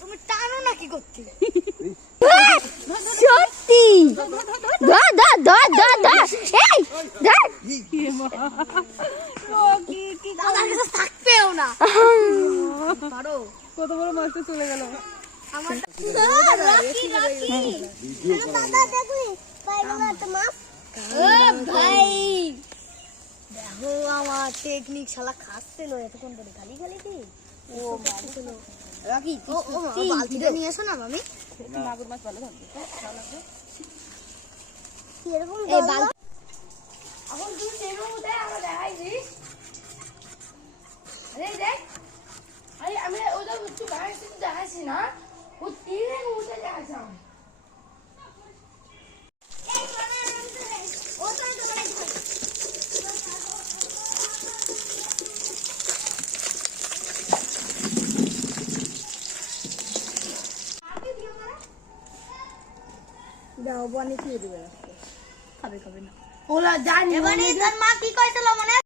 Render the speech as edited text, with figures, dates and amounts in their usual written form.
তুমি টানো নাকি করতে সত্যি ধর ধর ধর ধর ধর এই ধর দাদার কাছে থাকবেও না পারো কত বড় মাছটা চলে গেল। আমার রাকি রাকি দাদা দেখো পাইলো না তো মাছ ভাই দেখো আমার টেকনিক শালা খাচ্ছিল এতক্ষণ ধরে খালি খালি কি ও বাবু রাকি ও বালতিটা নিয়ে এসো না মামি মাগুর মাছ ভালো থাকবে এরকম এই বালতি এখন তুই তেরো উঠে আমরা দেখাইছি আরে দেখ আরে আমি ওটা একটু দেখাইছি দেখাইছি না ও তিনে উঠে দেখাইছি আমি যাও বানি খেয়ে দেবে খাবে খাবে না ওলা জানি এবারে তোর মা কি কইছিল মনে